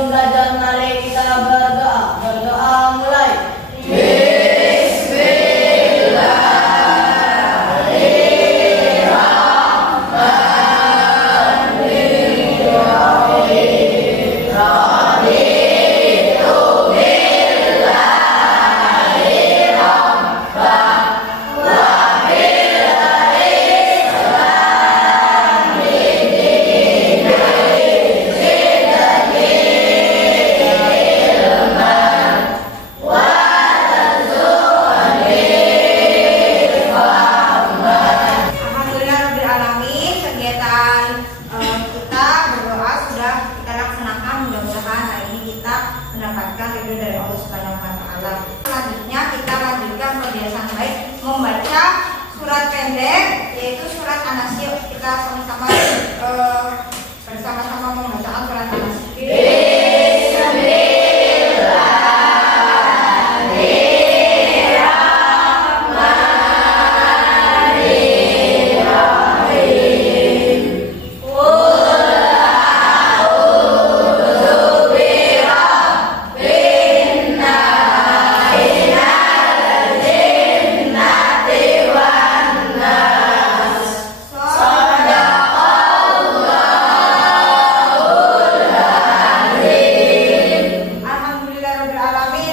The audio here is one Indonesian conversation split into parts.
sebelum belajar mari kita berdoa. Berdoa mulai. Mendapatkan ridho dari Allah Subhanahu wa Ta'ala. Selanjutnya kita lanjutkan kebiasaan baik membaca surat pendek, yaitu surat An-Nasy. Kita sama-sama bersama-sama membaca surat An-Nasy.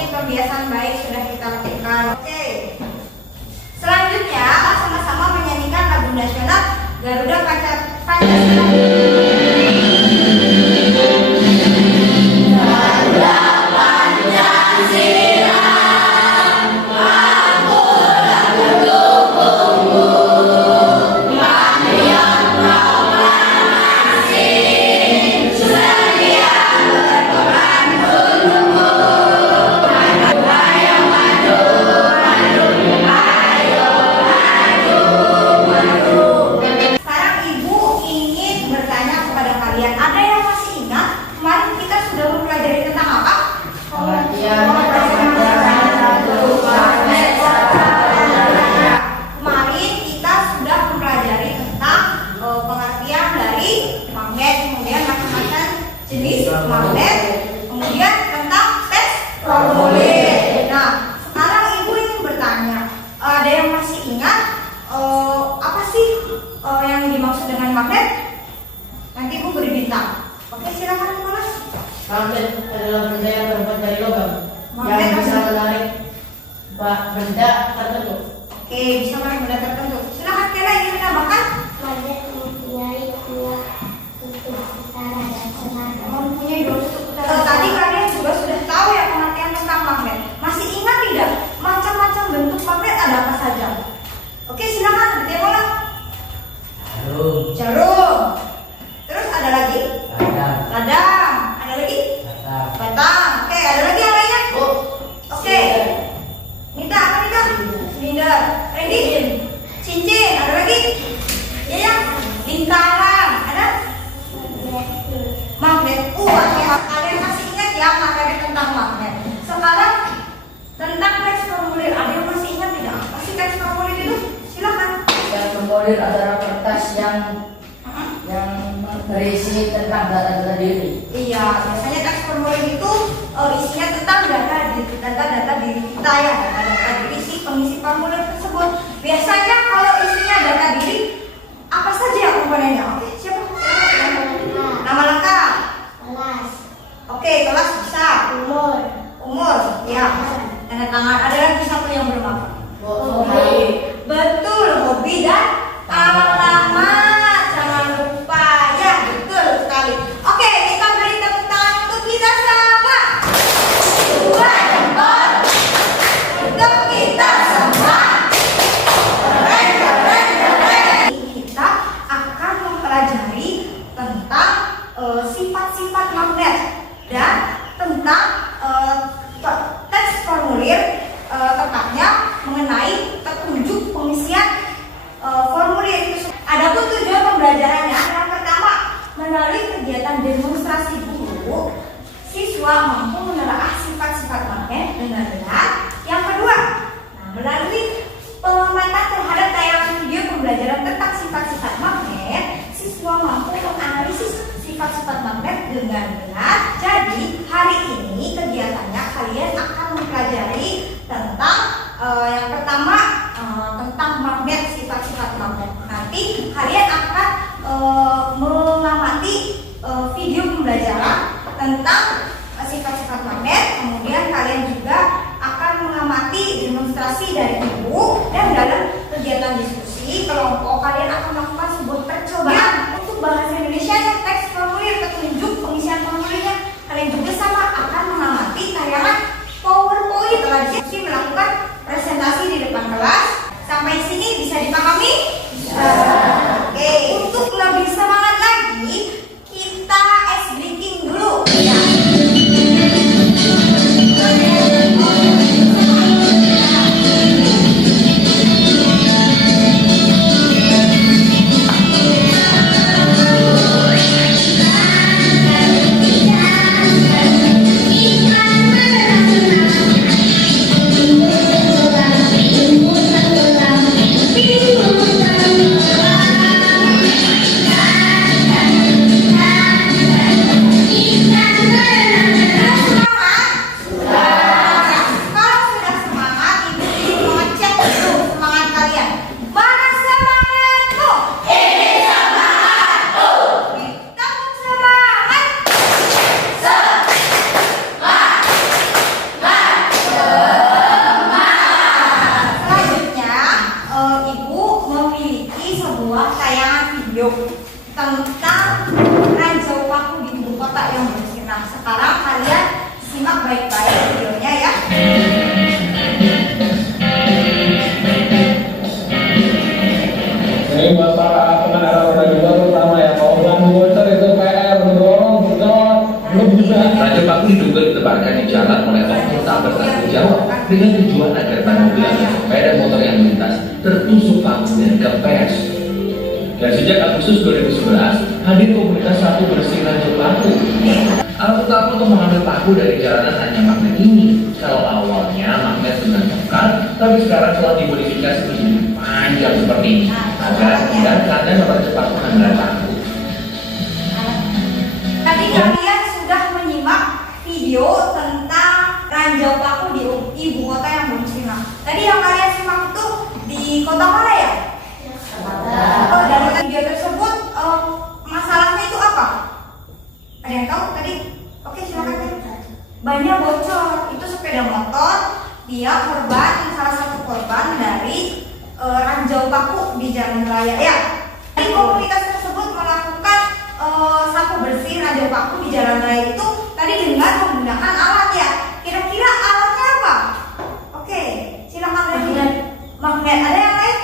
Kebiasaan baik sudah kita lakukan. Oke. Selanjutnya sama-sama menyanyikan lagu nasional Garuda Pancasila. Ada yang masih ingat kemarin kita sudah mempelajari tentang apa? Kemarin kita sudah mempelajari tentang pengertian dari magnet, kemudian macam-macam jenis magnet, kemudian tentang tes formulir. Nah, sekarang ibu ingin bertanya, ada yang masih ingat apa sih yang dimaksud dengan magnet? Nanti ibu beri bintang. Oke, silakan Nicholas. Magnet adalah benda yang terbuat dari logam Magnet yang bisa apa? menarik benda tertentu. Oke, bisa menarik benda tertentu. Silakan Kela, ingin menambahkan? Magnet mempunyai dua kutub utara dan selatan. Mempunyai dua kutub utara. Tadi kalian juga sudah tahu ya pengertian tentang magnet. Masih ingat tidak? Macam-macam bentuk magnet ada apa saja? Oke, silakan dimulai. Jarum. Terus ada lagi? Radang. Ada lagi? Batang. Oke, ada lagi yang lainnya? Oke. Minta apa Minta? Silinder. Ready? Cincin. Ada lagi? Ya. Lingkaran. Ada? Magnet. Oke. Kalian masih ingat ya materi tentang magnet. Sekarang tentang teks formulir. Ada yang masih ingat tidak? Apa sih teks formulir itu? Silakan. Teks formulir adalah kertas yang berisi tentang data-data diri. Iya, biasanya teks formulir itu isinya tentang data-data diri kita ya, data-data diri si pengisi formulir tersebut. Biasanya kalau isinya data diri, apa saja ya komponennya? Oke, siapa? Nama lengkap. Kelas, Oke, kelas bisa. Umur, ya. Tanda tangan. Ada lagi satu yang belum apa? Hobi. Betul, hobi dan alamat. Jangan lupa ya, betul sekali. Oke, kita beri tepuk tangan untuk kita sama. Dua jempol untuk kita semua. Keren, keren, keren. Kita akan mempelajari tentang sifat-sifat magnet dan tentang teks formulir, tepatnya mengenai petunjuk pengisian formulir itu. Adapun tujuan pembelajarannya yang pertama, melalui kegiatan demonstrasi guru, siswa mampu menelaah sifat-sifat magnet dengan benar. Yang kedua, melalui pengamatan terhadap tayangan video pembelajaran tentang sifat-sifat magnet, siswa mampu menganalisis sifat-sifat magnet dengan benar. Jadi mengamati video pembelajaran tentang sifat-sifat magnet. Kemudian kalian juga akan mengamati demonstrasi dari ibu, dan dalam kegiatan diskusi kelompok kalian akan melakukan sebuah percobaan untuk bahasa Indonesia dan teks formulir petunjuk pengisian formulirnya. Kalian juga sama akan mengamati tayangan PowerPoint lagi melakukan presentasi di depan kelas. Sampai sini bisa dipahami? Bisa. Oke, untuk lebih semangat lagi kita ice breaking dulu ya. Tentang ranjau paku di ibu kota yang bersinar. Sekarang kalian simak baik-baik videonya ya. Ini buat para pengendara roda dua terutama ya, kalau belum bocor itu PR, mendorong, belum bisa. Ranjau paku diduga ditebarkan di jalan oleh oknum tak bertanggung jawab dengan tujuan agar ban mobil atau sepeda motor yang melintas tertusuk paku dan kempes. Dan sejak Agustus 2011, hadir komunitas Sapu Bersih Ranjau Paku. Alat utama untuk mengambil paku dari jalanan hanya magnet ini. Kalau awalnya magnet dengan pekat, tapi sekarang telah dimodifikasi menjadi panjang seperti ini agar memudahkan dan mempercepat pengambilan paku. Tadi kalian sudah menyimak video tentang ranjau paku di ibu kota yang bersinar. Tadi yang kalian simak itu di kota mana ya? Dari video tersebut masalahnya itu apa? Ada yang tahu tadi? Oke, silakan. Bannya bocor, itu sepeda motor, dia korban, salah satu korban dari ranjau paku di jalan raya ya. Jadi komunitas tersebut melakukan sapu bersih ranjau paku di jalan raya itu tadi dengan menggunakan alat ya. Kira-kira alatnya apa? Oke, silakan dari magnet. Ada yang lain?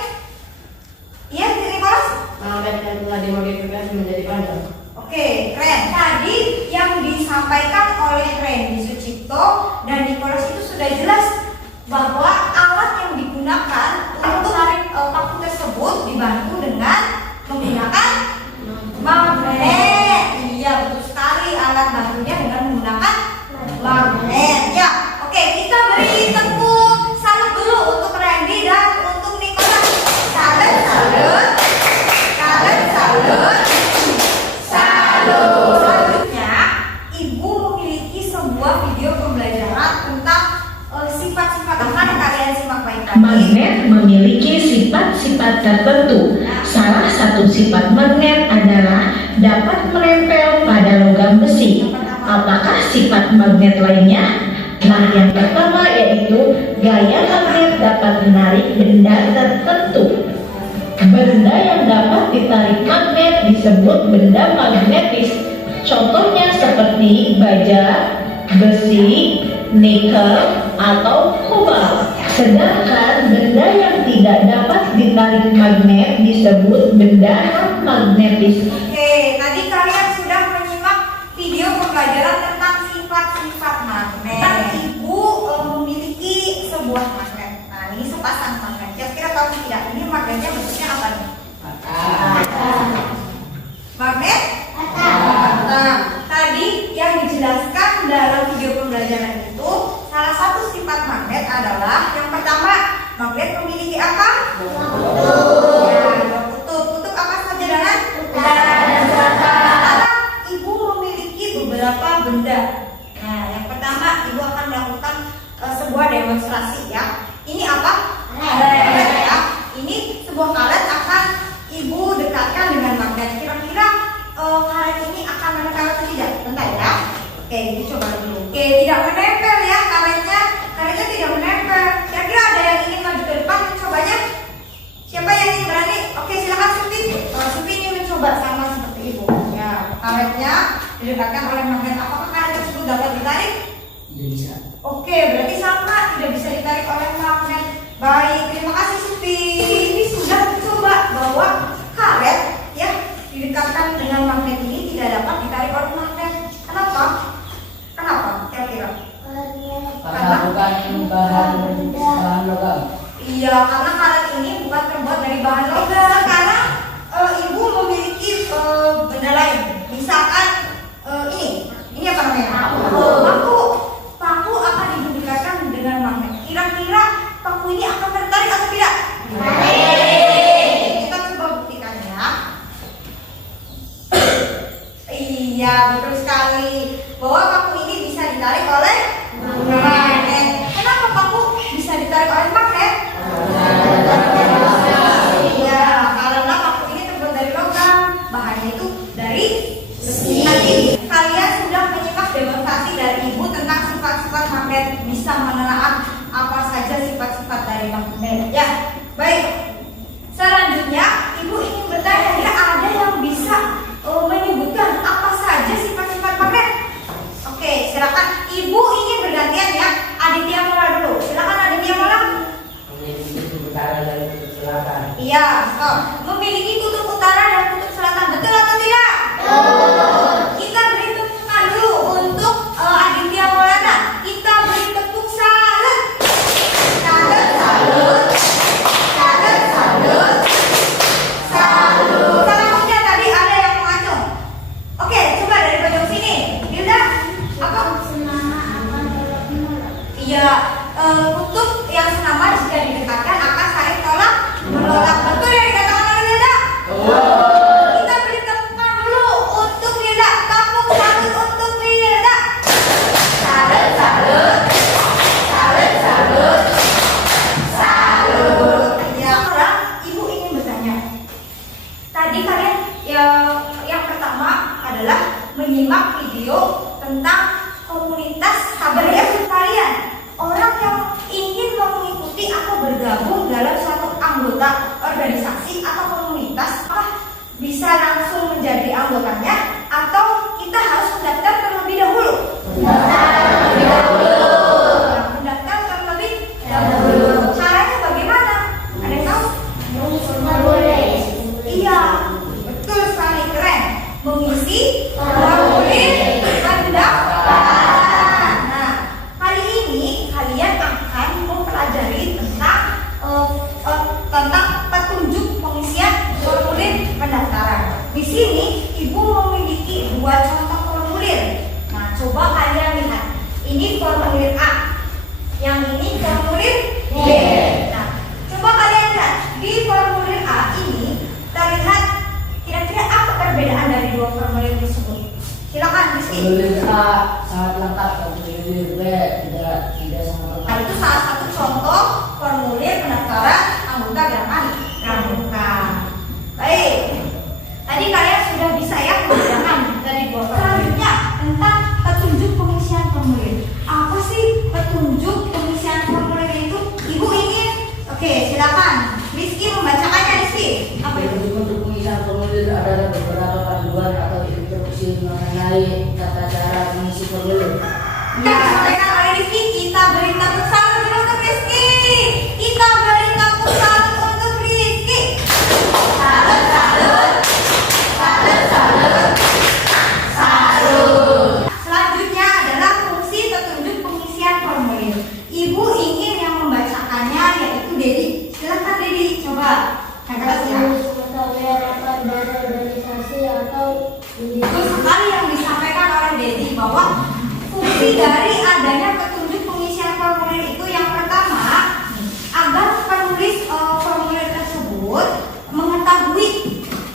Iya, Nicholas? Magnet yang telah dimodifikasi menjadi panjang. Oke, keren. Tadi yang disampaikan oleh Randy Sucipto dan Nicholas itu sudah jelas bahwa alat yang digunakan untuk tarik paku tersebut dibantu dengan menggunakan magnet. Iya, betul sekali, alat bantunya dengan menggunakan magnet. Ya, oke, kita beri tepuk salut dulu untuk Randy dan untuk Nicholas. Salut, salut. Salut, salut. Salut. Selanjutnya, Ibu memiliki sebuah video pembelajaran tentang sifat-sifat akan kalian simak baik-baik. Magnet memiliki sifat-sifat tertentu. Salah satu sifat magnet adalah dapat menempel pada logam besi. Apakah sifat magnet lainnya? Nah, yang pertama yaitu gaya magnet dapat menarik benda tertentu. Benda yang dapat ditarik magnet disebut benda magnetis. Contohnya seperti baja, besi, nikel, atau kobalt. Sedangkan benda yang tidak dapat ditarik magnet disebut benda non-magnetis. Oke, tadi kalian sudah menyimak video pembelajaran tentang sifat-sifat magnet. Ibu memiliki sebuah magnet. Nah, ini sepasang magnet. Kira-kira tahu tidak? Ini magnetnya bentuknya apa nih? Magnet? Nah, tadi yang dijelaskan dalam video pembelajaran itu, salah satu sifat magnet adalah yang pertama, magnet memiliki apa? Kutub. Ya, kutub. Kutub apa saja dengan? Ibu memiliki beberapa benda. Nah, yang pertama, ibu akan melakukan sebuah demonstrasi ya. Ini apa? Karet ya. Ini sebuah karet akan ibu dekatkan didekatkan oleh magnet, apakah karet tersebut dapat ditarik? Tidak bisa. Oke, berarti sama, tidak bisa ditarik oleh magnet. Baik, terima kasih Supi. Ini sudah coba bahwa karet ya didekatkan dengan magnet ini tidak dapat ditarik oleh magnet. Kenapa? Kenapa? Kira-kira? Karena bukan bahan logam. Iya, karena karet ini bukan terbuat dari bahan logam. Karena ibu memiliki benda lain. Misalkan ini apa namanya? Paku akan didekatkan dengan magnet. Kira-kira paku ini akan tertarik atau tidak? Kita coba buktikan ya. Iya, betul sekali bahwa paku ini bisa ditarik oleh magnet. Kenapa paku bisa ditarik oleh magnet? Iya, karena paku ini terbuat dari logam, bahannya itu dari besi. Tadi kalian sudah menyimak demonstrasi dari ibu tentang sifat-sifat magnet, bisa menelaah apa saja sifat-sifat dari magnet. Ya, baik. Selanjutnya, ibu ingin bertanya, ya ada yang bisa menyebutkan apa saja sifat-sifat magnet? Oke, silakan. Ibu ingin bergantian ya. Aditya Mola dulu. Silakan Aditya Mola. Memiliki kutub utara dan kutub selatan. Iya, memiliki kutub utara dan kutub selatan. Betul atau tidak? Kita beri tepukan dulu untuk Aditya Maulana. Kita beri tepuk salut. Salut, salut. Salut, salut. Salut. Selanjutnya tadi ada yang mengacung. Oke, coba dari pojok sini. Hilda, apa? Iya, kutub yang senama jika didekatkan akan saling tolak menolak. Betul yang dikatakan oleh Hilda? Kita beri tepukan dulu untuk Hilda. Tepuk salut untuk Hilda. Salut, salut. Salut, salut. Salut. Ya, sekarang ibu ingin bertanya. Tadi kalian yang pertama adalah menyimak video tentang komunitas KBRI kalian. Orang yang ingin mengikuti atau bergabung dalam suatu anggota organisasi atau komunitas, bisa langsung menjadi anggotanya atau kita harus mendaftar terlebih dahulu? Mendaftar terlebih dahulu. Caranya bagaimana? Ada yang tahu? Iya, betul sekali, keren. Mengisi formulir pendaftaran. Nah, kali ini kalian akan mempelajari tentang petunjuk pengisian formulir pendaftaran. Di sini ibu memiliki dua contoh formulir. Nah, coba kalian lihat. Ini formulir A. Yang ini formulir B. Nah, coba kalian lihat di formulir A ini terlihat kira-kira apa perbedaan dari dua formulir tersebut? Silakan Rizky. Formulir A sangat lengkap, formulir B tidak sangat lengkap. Nah, itu salah satu contoh formulir pendaftaran anggota gerakan pramuka. Baik, tadi kalian sudah bisa ya membedakan dari dua formulir. Selanjutnya tentang petunjuk pengisian formulir. Apa sih petunjuk pengisian formulir itu? Ibu ingin? Oke, silakan. Rizky membacakannya, Rizky. Apa itu? Untuk pengisian formulir ada beberapa panduan atau instruksi mengenai tata cara mengisi formulir. Ya, disampaikan oleh Rizky. Kita beri tepuk salut dulu untuk Rizky. Kita beri tepuk salut untuk Rizky. Salut, salut. Salut, salut. Salut. Selanjutnya adalah fungsi petunjuk pengisian formulir. Ibu ingin yang membacakannya yaitu Dedi. Silakan Dedi, coba. Kata ya. organisasi atau Betul sekali yang disampaikan oleh Dedi bahwa fungsi dari adanya petunjuk pengisian formulir itu yang pertama agar penulis formulir tersebut mengetahui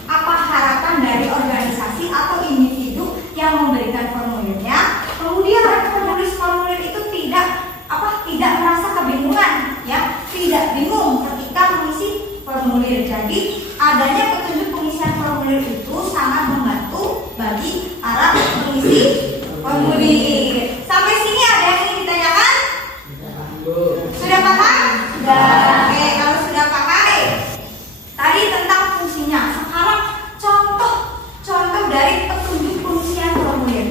apa harapan dari organisasi atau individu yang memberikan formulirnya. Kemudian penulis formulir itu tidak merasa kebingungan, ya, tidak bingung ketika mengisi formulir. Jadi adanya petunjuk pengisian formulir itu sangat membantu bagi para pengisi formulir. Sampai sini ada yang ingin ditanyakan? Sudah paham? Sudah. Oke, kalau sudah paham, tadi tentang fungsinya. Sekarang contoh dari petunjuk pengisian formulir.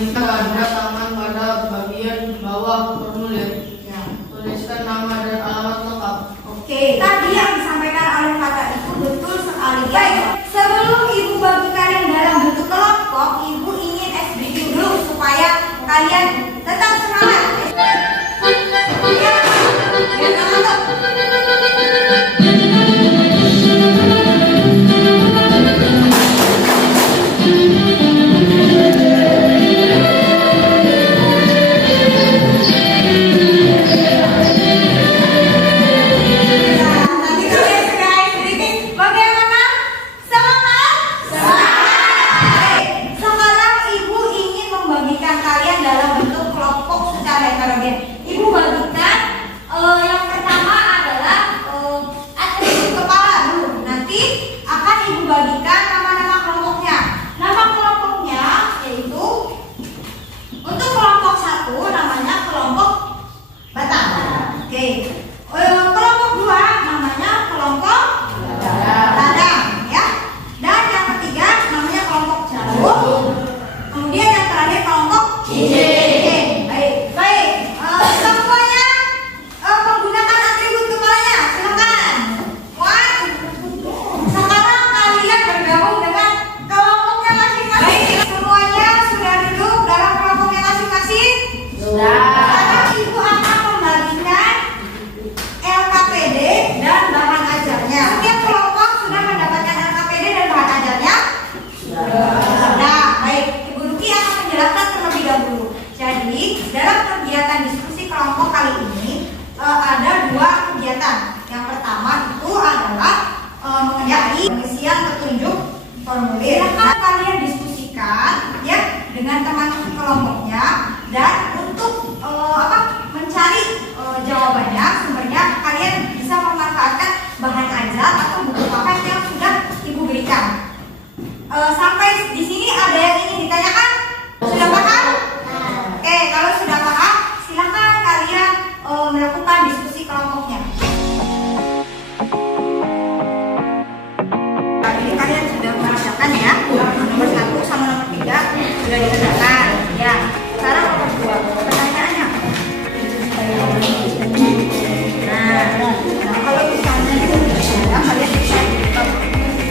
Jika ada tangan pada bagian bawah formulir, tuliskan nama dan alamat lengkap. Oke, tadi yang disampaikan oleh Fata itu betul sekali. Baik, sebelum Ibu bagi kalian dalam bentuk kelompok, Ibu ingin SBQ dulu supaya kalian tetap semangat. Ya, teman-teman. Ibu bagikan yang pertama adalah atribut kepala dulu. Nanti akan Ibu bagikan nama-nama kelompoknya. Nama kelompoknya yaitu untuk kelompok 1 namanya kelompok Batak. Oke. Kelompok 2 namanya kelompok Ladang, ya. Dan yang ketiga namanya kelompok Jarum. Kemudian yang terakhir kelompok Cincin. Baik. Semuanya menggunakan atribut kepalanya. Silakan. Wah. Sekarang kalian bergabung dengan kelompoknya masing-masing. Semuanya sudah duduk dalam kelompoknya masing-masing? Sudah. Sekarang Ibu akan membagikan LKPD dan bahan ajarnya. Setiap kelompok sudah mendapatkan LKPD dan bahan ajarnya? Sudah. Baik. Ibu Ruki akan menjelaskan terlebih dahulu. Jadi, dalam kegiatan diskusi kelompok kali ini ada 2 kegiatan. Yang pertama itu adalah mengenai pengisian petunjuk formulir. Silakan kalian diskusikan ya dengan teman kelompoknya dan untuk mencari jawabannya, sumbernya kalian bisa memanfaatkan bahan ajar atau buku paket yang sudah Ibu berikan. Sampai di sini ada yang ingin ditanyakan? Sudah paham? Oke, kalau sudah paham, silakan kalian melakukan diskusi kelompoknya. Ini kalian sudah merasakan ya, nomor 1 sama nomor 3 sudah dikerjakan. Ya, sekarang nomor 2, pertanyaannya. Nah, kalau misalnya itu sudah kalian bisa halaman 100.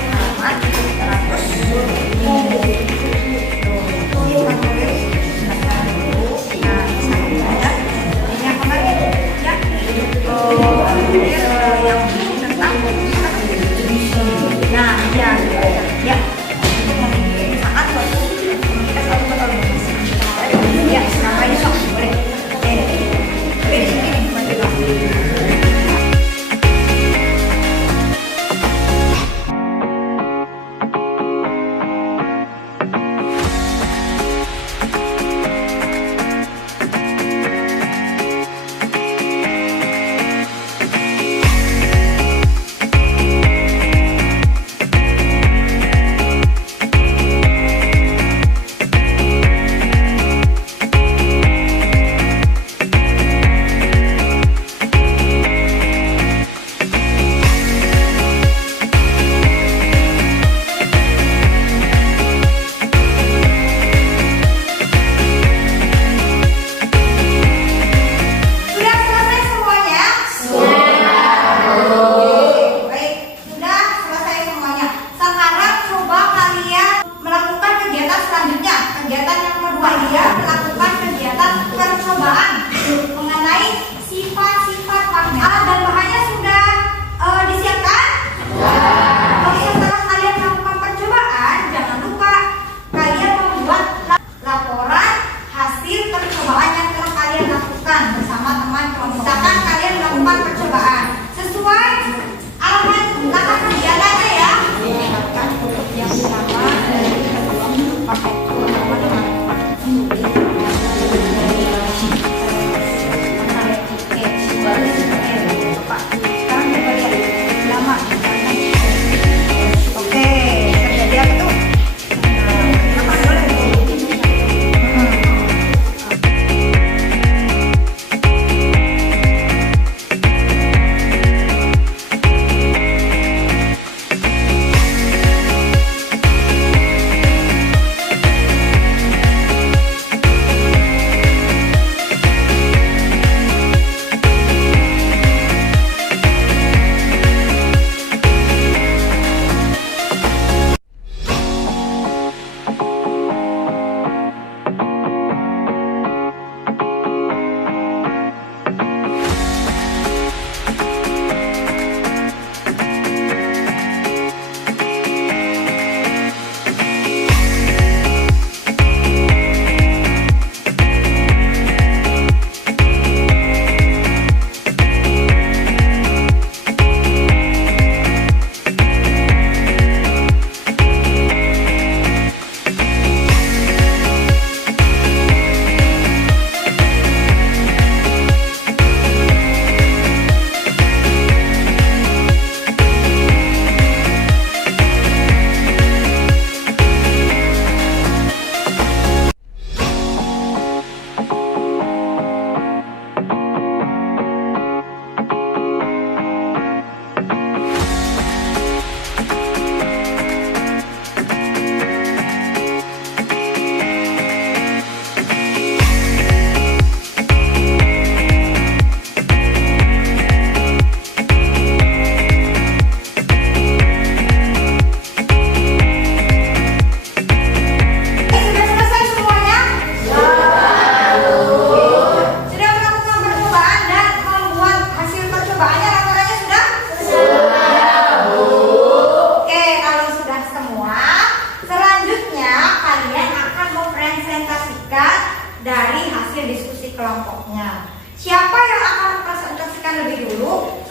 kelompoknya. Siapa yang akan mempresentasikan lebih dulu?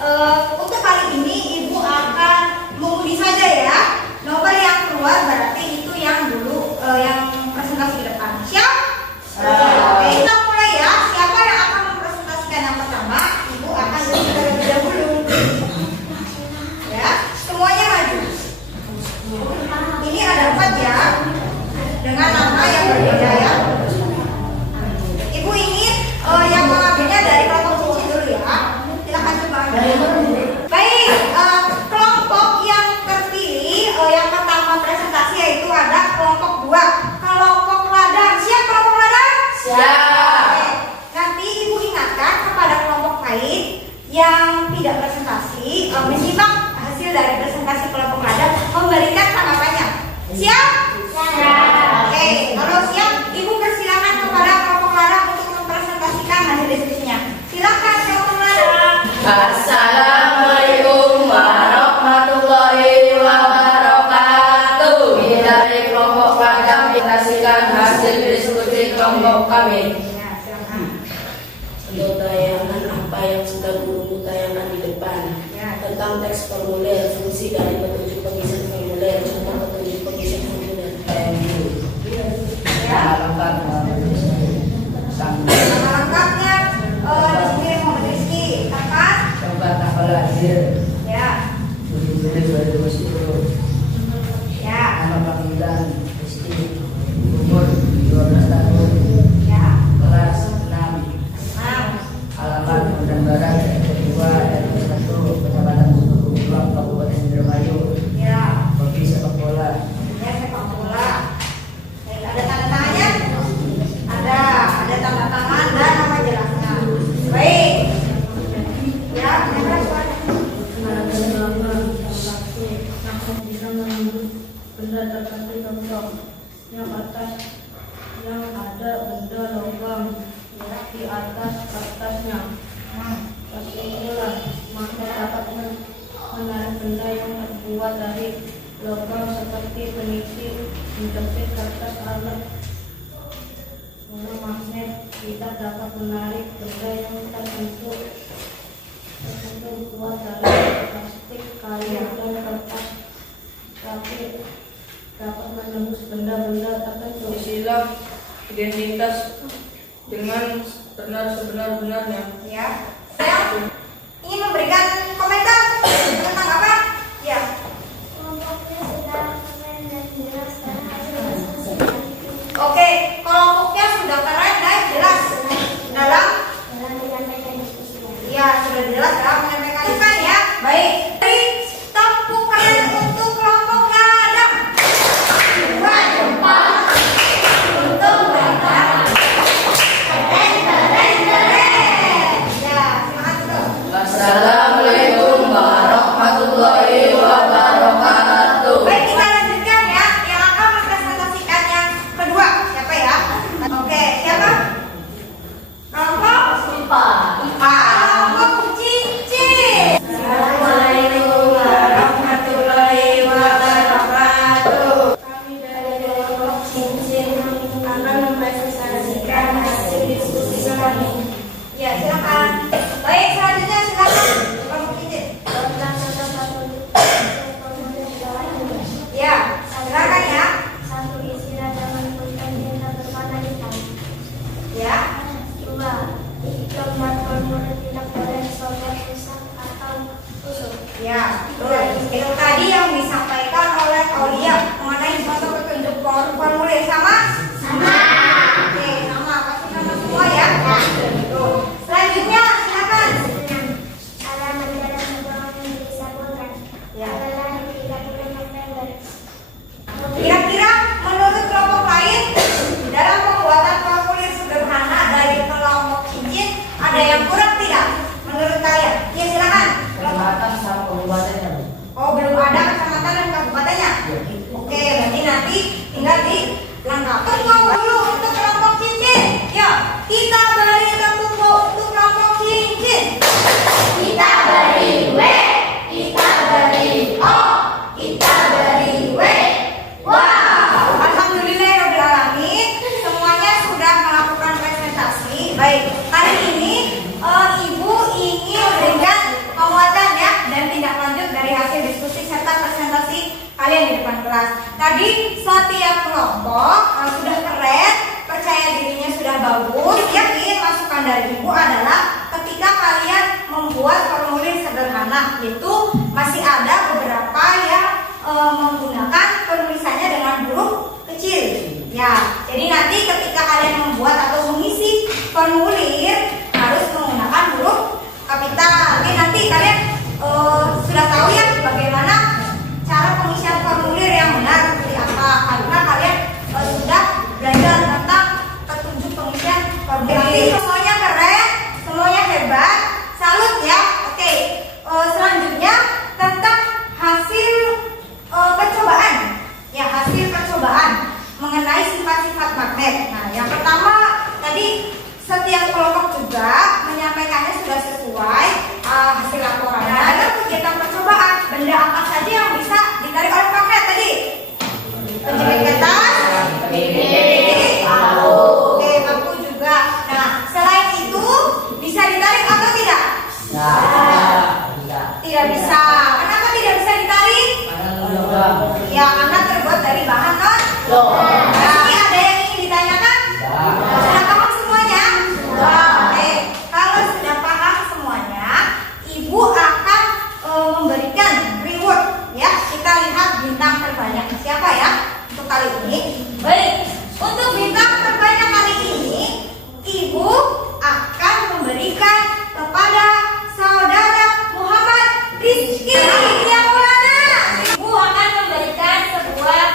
Untuk kali ini Ibu akan mengundi saja ya. Nomor yang keluar berarti itu yang dulu yang presentasi ke depan. Siap? Oke, kita mulai ya. Siapa yang akan mempresentasikan yang pertama? Ibu akan terlebih dahulu. Ya, semuanya maju. Ini ada 4 ya, dengan nama yang berbeda ya. Ibu ingin yang mengambilnya dari kelompok cincin dulu ya. Silakan coba. Baik, kelompok yang terpilih yang pertama presentasi yaitu ada kelompok 2, kelompok ladang. Siap kelompok ladang? Siap. Oke. Nanti Ibu ingatkan kepada kelompok lain yang tidak presentasi menyimak hasil dari presentasi kelompok ladang, memberikan tanggapannya. Siap? Oke, kalau siap, Ibu persilakan kepada kelompok ladang untuk mempresentasikan hasil diskusinya. Silakan kelompok ladang. Assalamualaikum warahmatullahi wabarakatuh. Dari kelompok ladang presentasikan hasil diskusi kelompok kami. Ya, silakan. Untuk tayangan apa yang sudah guru tayangkan di depan Ya. tentang teks formulir, fungsi dari petunjuk pengisian formulir, contoh petunjuk pengisian formulir. Nama lengkapnya di sini Muhammad Rizky. Tempat? Ya. Ya. Nama panggilan Rizky, umur 12 tahun, Ya. kelas 6, Nah. alamat Medan Barat, RT 2, RW 1, Kecamatan Kutubulang, Kabupaten Indramayu, Ya. hobi sepak bola. Ya, sepak bola. Baik, ada tanda tangannya? Ada tanda tangan dan nama jelasnya. Baik. Ya, silakan suaranya. Benda tertentu contoh yang atas yang ada benda logam di atas kertasnya. Seperti inilah maka dapat menarik benda yang terbuat dari logam seperti peniti, menjepit kertas, alat magnet. Kita dapat menarik benda yang tertentu buat dari plastik, kayu, dan kertas, tapi dapat menembus benda-benda tertentu. Isilah identitas dengan sebenar-benarnya. Ya. Saya ingin memberikan komentar tentang apa? Ya. Kelompoknya sudah keren dan jelas dan hasil diskusi. Oke, kelompoknya sudah keren dan jelas dalam menyampaikan diskusinya. ya sudah jelas dalam menyampaikan kan ya. Baik. Beri tepuk keren untuk kelompok ladang. Dua jempol untuk mereka. Keren. Ya, semangat terus. Assalamualaikum warahmatullahi wabarakatuh. Baik, kita lanjutkan ya. Yang akan mempresentasikan yang kedua siapa ya? Oke, siapa? Kelompok IPA. Kelompok cincin. Assalamualaikum warahmatullahi wabarakatuh. Kami dari kelompok cincin akan mempresentasikan hasil diskusi kami. Ya, silakan. Baik, selanjutnya silakan kelompok cincin. Tentang contoh formulir Ya, silakan ya. satu istilah dengan pulpen tinta berwarna hitam. Ya. 2. Gambar formulir tidak boleh sobek, rusak atau tusuk. Ya, betul. Itu tadi yang disampaikan oleh Aulia mengenai contoh petunjuk formulir sama? Sama. Oke, sama. Pasti sama semua ya? Betul. Selanjutnya silakan. Halaman dalam hubungan yang disambungkan Ya. adalah 30 November. Kira-kira menurut kelompok lain dalam pembuatan formulir sederhana dari kelompok cincin ada yang kurang tidak? Menurut kalian? Ya, silakan. Kecamatan sama kabupatennya. Oh, belum ada kecamatan dan kabupatennya. Oke, berarti nanti tinggal dilengkapi dulu untuk kelompok cincin. Ya, kita beri tepuk untuk kelompok cincin. Kita beri W, kita beri O, kita beri W. Wow, alhamdulillah ya alamin. Semuanya sudah melakukan presentasi. Baik, bagus, yakin masukan dari ibu adalah ketika kalian membuat formulir sederhana, yaitu masih ada beberapa yang menggunakan penulisannya dengan huruf kecil. Ya, jadi nanti ketika kalian membuat atau mengisi formulir harus menggunakan huruf kapital. Oke, nanti kalian sudah tahu ya bagaimana cara pengisian formulir yang benar seperti apa, karena kalian sudah belajar tentang petunjuk pengisian formulir. Jadi semuanya keren, semuanya hebat, salut ya. Oke, selanjutnya tentang hasil percobaan. Ya, hasil percobaan mengenai sifat-sifat magnet. Nah, yang pertama tadi setiap kelompok juga menyampaikannya sudah sesuai hasil laporannya. Ada kegiatan percobaan, benda apa saja yang bisa ditarik oleh magnet tadi? Penjepit kertas, oke, paku juga. Nah, selain itu bisa ditarik atau tidak? Tidak bisa. Kenapa tidak bisa ditarik? Ya, karena terbuat dari bahan non. Ini ada yang ingin ditanyakan? Sudah paham semuanya? Oke. Kalau sudah paham semuanya, ibu akan memberikan reward. Ya, kita lihat bintang terbanyak siapa ya untuk kali ini. Baik, untuk bintang terbanyak kali ini, ibu akan memberikan kepada saudara Muhammad Rizky yang mana? Ibu akan memberikan sebuah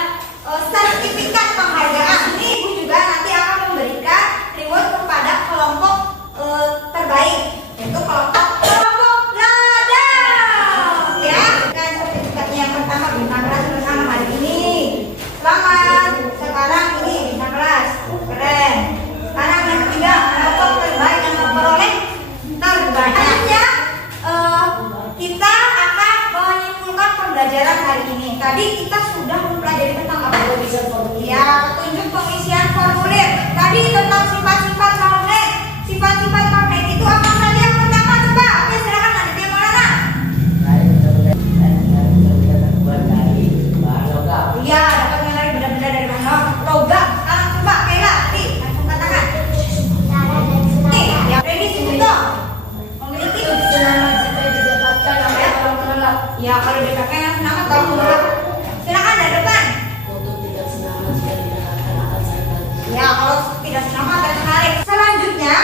sertifikat penghargaan. Ini ibu juga nanti akan memberikan reward kepada kelompok terbaik, yaitu kelompok ladang. Ya, dan sertifikatnya yang pertama bintang kelas bersama hari ini. Selamat. Sekarang ini bintang kelas keren. Sekarang yang ketiga kelompok terbaik yang memperoleh terbanyak. Selanjutnya kita akan menyimpulkan pembelajaran hari ini. Tadi kita sudah mempelajari tentang apa? Ya, petunjuk pengisian formulir. Tadi tentang sifat-sifat magnet. Sifat-sifat magnet itu apa saja? Yang pertama coba. Oke, silakan lanjut yang mana? Iya, dapat menarik benda-benda dari bahan logam. Sekarang coba, Kayla, tadi langsung katakan. Nih, yang Reni Sumito memiliki didapatkan oleh orang menolak. Ya, kalau didapatkan yang selamat kalau menolak. Silakan dari depan. Ya, kalau tidak selamat dan menarik. Selanjutnya,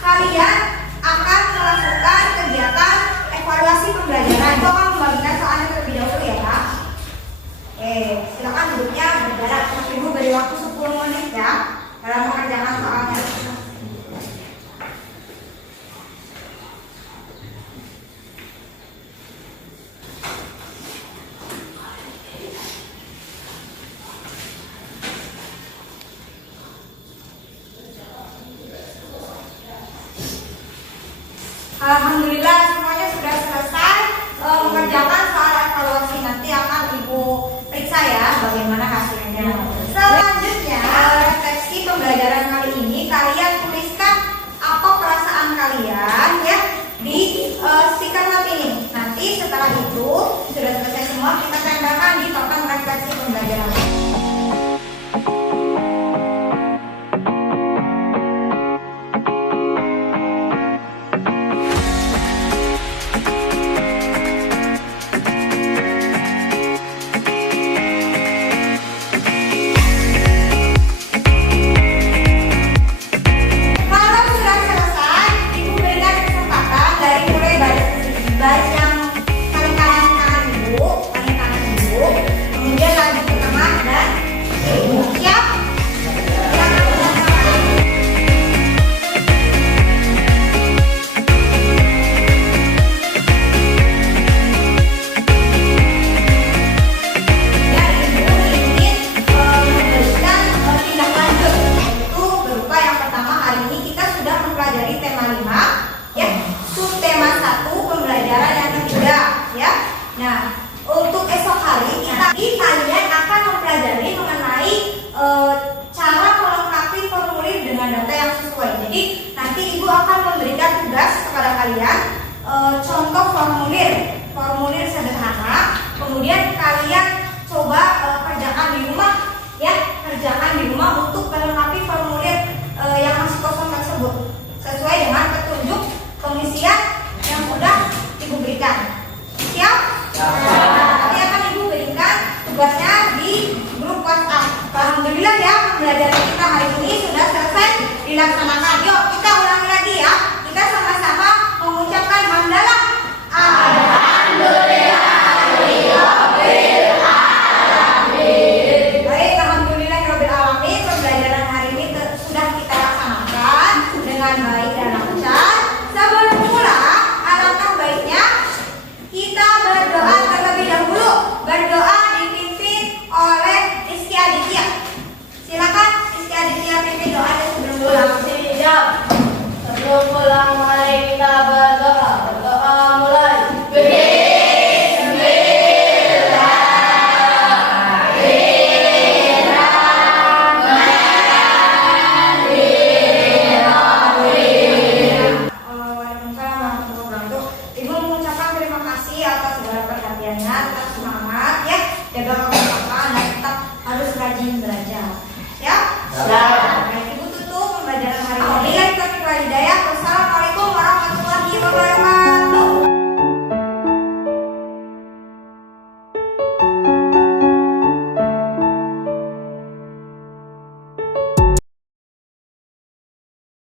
kalian akan melakukan kegiatan evaluasi pembelajaran. Itu akan membagikan soalnya terlebih dahulu ya, Kak. Silakan duduknya berjarak. Ibu beri waktu 10 menit ya dalam mengerjakan soalnya. Alhamdulillah semuanya sudah selesai mengerjakan soal evaluasi. Nanti akan ibu periksa ya bagaimana hasilnya. Selanjutnya refleksi pembelajaran kali ini, kalian tuliskan apa perasaan kalian ya di stiker note ini. Nanti setelah itu sudah selesai semua, kita tandakan di papan refleksi pembelajaran. Formulir sederhana, kemudian kalian coba kerjakan di rumah ya, kerjakan di rumah untuk melengkapi formulir yang masih kosong menyenangkan. Yuk kita ulangi lagi ya. Kita sama-sama mengucapkan hamdalah. Baik, alhamdulillahirobbilalamin. Pembelajaran hari ini sudah kita laksanakan dengan baik dan lancar. Sebelum mulai, alangkah baiknya kita berdoa terlebih dahulu. Berdoa dipimpin oleh Rizky Aditya. Silakan Rizky Aditya pimpin doanya sebelum pulang. Siap. Sebelum pulang mari kita berdoa. Berdoa mulai. Ibu mengucapkan terima kasih atas segala perhatiannya, tetap semangat ya, jaga kekompakan dan tetap harus rajin belajar. Ya? Baik, Ibu tutup pembelajaran hari ini. Wassalamualaikum warahmatullahi wabarakatuh.